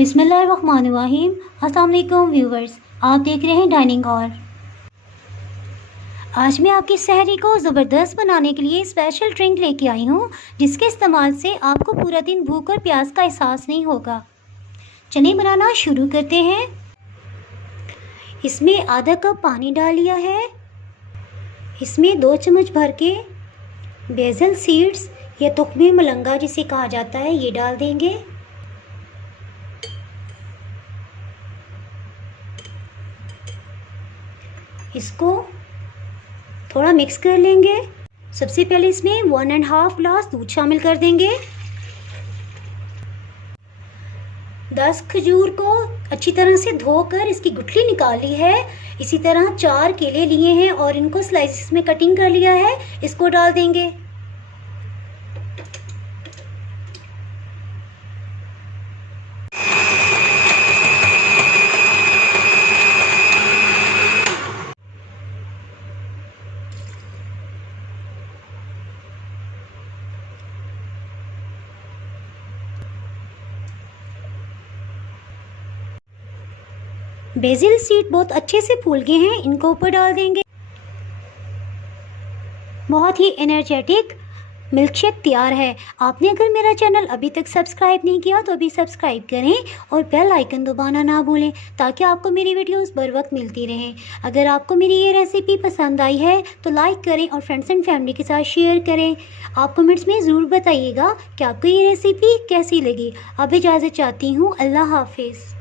बिस्मिल्लाहिर्रहमानिर्रहीम। अस्सलाम वालेकुम व्यूवर्स, आप देख रहे हैं डाइनिंग और। आज मैं आपकी सहरी को ज़बरदस्त बनाने के लिए स्पेशल ड्रिंक लेके आई हूँ, जिसके इस्तेमाल से आपको पूरा दिन भूख और प्यास का एहसास नहीं होगा। चलिए बनाना शुरू करते हैं। इसमें आधा कप पानी डाल लिया है। इसमें 2 चम्मच भर के बेसल सीड्स या तुख्मे मलंगा जिसे कहा जाता है, ये डाल देंगे। इसको थोड़ा मिक्स कर लेंगे। सबसे पहले इसमें 1.5 ग्लास दूध शामिल कर देंगे। 10 खजूर को अच्छी तरह से धोकर इसकी गुठली निकाल ली है। इसी तरह 4 केले लिए हैं और इनको स्लाइसेस में कटिंग कर लिया है, इसको डाल देंगे। बेसिल सीड बहुत अच्छे से फूल गए हैं, इनको ऊपर डाल देंगे। बहुत ही एनर्जेटिक मिल्कशेक तैयार है। आपने अगर मेरा चैनल अभी तक सब्सक्राइब नहीं किया तो अभी सब्सक्राइब करें और बेल आइकन दबाना ना भूलें, ताकि आपको मेरी वीडियोस बर वक्त मिलती रहें। अगर आपको मेरी ये रेसिपी पसंद आई है तो लाइक करें और फ्रेंड्स एंड फैमिली के साथ शेयर करें। आप कमेंट्स में ज़रूर बताइएगा कि आपको ये रेसिपी कैसी लगी। अब इजाज़त चाहती हूँ। अल्लाह हाफिज़।